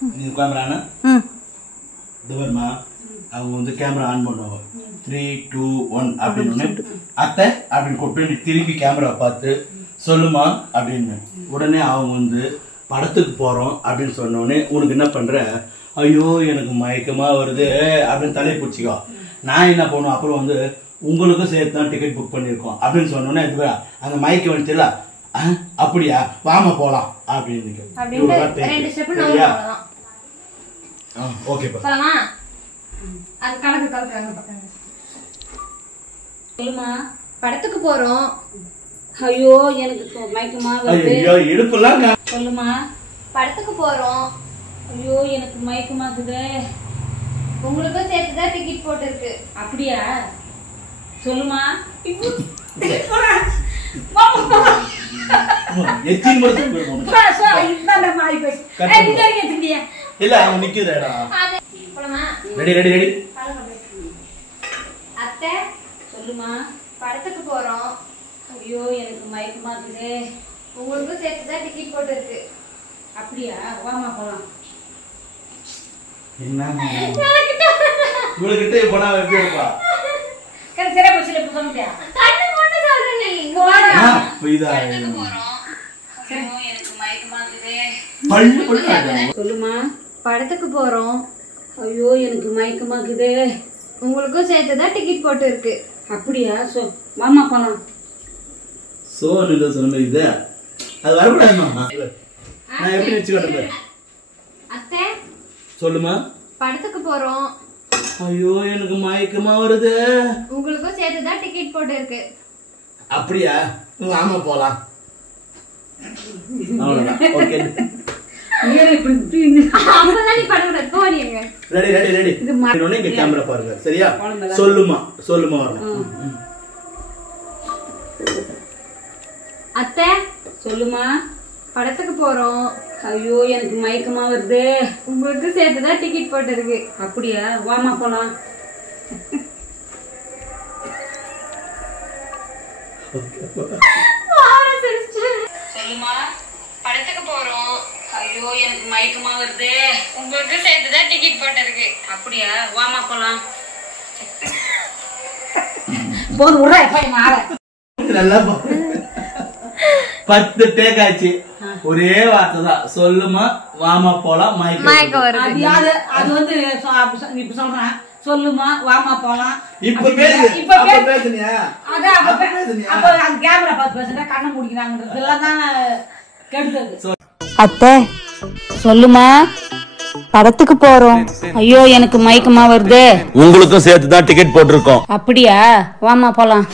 நீ கேமரா ஆனா இதுவர்மா அவங்க வந்து கேமரா ஆன் பண்ணுவாங்க 3 2 1 அப்படின்னு அத்தை அப்படின்னு கூப்பிட்டு நீ திருப்பி கேமரா பார்த்து சொல்லுமா அப்படின்னு உடனே அவங்க வந்து படத்துக்கு போறோம் அப்படின்னு சொன்ன உடனே உனக்கு என்ன பண்ற ஐயோ எனக்கு மயக்கமா வருது அப்படின்னு தலையை பிடிச்சிக்கோ நான் என்ன பண்ணுவேன் அப்புறம் வந்து உங்களுக்கும் சேர்த்து தான் டிக்கெட் புக் பண்ணியிருக்கோம் அப்படின்னு சொன்ன உடனே அந்த மயக்க வந்துச்சுல அப்படியா வாமா போலாம் அப்படின்னு படத்துக்கு போறோம் ஐயோ எனக்கு மயக்கமா வருது இடுப்புலாம் சொல்லுமா படத்துக்கு போறோம் ஐயோ எனக்கு மயக்கமா இருக்குது உங்களுக்கும் சேர்த்துதான் டிக்கெட் போட்டு இருக்கு அப்படியா சொல்லுமா இல்ல அவங்க நிக்குதேடா ரெடி ரெடி ரெடி அத்தை சொல்லுமா படத்துக்கு போறோம் ஐயோ எனக்கு மயக்கமா இருக்குது உங்களுக்கும் சேர்த்துதான் டிக்கெட் போட்டு இருக்கு அப்படியா வாமா போலாம் என்ன இவளுக்கிட்ட போனா எப்படி இருப்பா சரி பஸ்ல இப்ப சொல்லிட்டியா கண்ணு மூடி சொல்றேன் இங்க வாடா புரியுதா போறோம் ஐயோ எனக்கு மயக்கமா இருக்குது பல்லு பல்லு சொல்லுமா படத்துக்கு போறோம் ஐயோ எனக்கு மயக்கமா இருக்குது உங்களுக்கும் சேர்த்துதான் டிக்கெட் போட்டு இருக்கு அப்படியா வாமா போலாம் சோறு சொன்ன இது அது வரக்கூடாதுமா நான் எப்படி வச்சுக்கிட்டேன் அத்தை சொல்லுமா படத்துக்கு போறோம் ஐயோ எனக்கு மயக்கமா வருது உங்களுக்கும் சேர்த்துதான் டிக்கெட் போட்டு இருக்கு அப்படியா வாமா போலாம் அவ்வளவுதான் ஓகே ரெடி ரெடி ரெடி இங்க கேமரா பாருங்க சரியா சொல்லுமா சொல்லுமா வரணும் அத்தை சொல்லுமா படத்துக்கு போறோம் ஐயோ எனக்கு மயக்கமா வருது உங்களுக்கு சேர்த்துதான் டிக்கெட் போட்டு இருக்கு அப்படியா வாமா போலாம் சொல்லுமா படத்துக்கு போறோம் ஐயோ எனக்கு மயக்கமா வருது உங்களுக்கு சேர்த்துதான் டிக்கெட் போட்டு இருக்கு அப்படியா வாமா போலாம் போதும் விடுறா எப்ப நல்லா 10 டேக் ஆச்சு ஒரே வார்த்தை தான் சொல்லுமா வாமா போலாம் மயக்கம் வருது அது வந்து இப்ப சொல்றேன் சொல்லுமா வாமா போலாம் இப்ப பேசுனியா அப்ப அந்த கேமரா பார்த்து பேசுறா கண்ணை முடிக்கிறாங்கன்றது எல்லாம் தான் கெடுத்தது அத்தை சொல்லுமா படத்துக்கு போறோம் ஐயோ எனக்கு மயக்கமா வருது உங்களுக்கும் சேர்த்து தான் டிக்கெட் போட்டிருக்கோம் அப்படியா வாமா போலாம்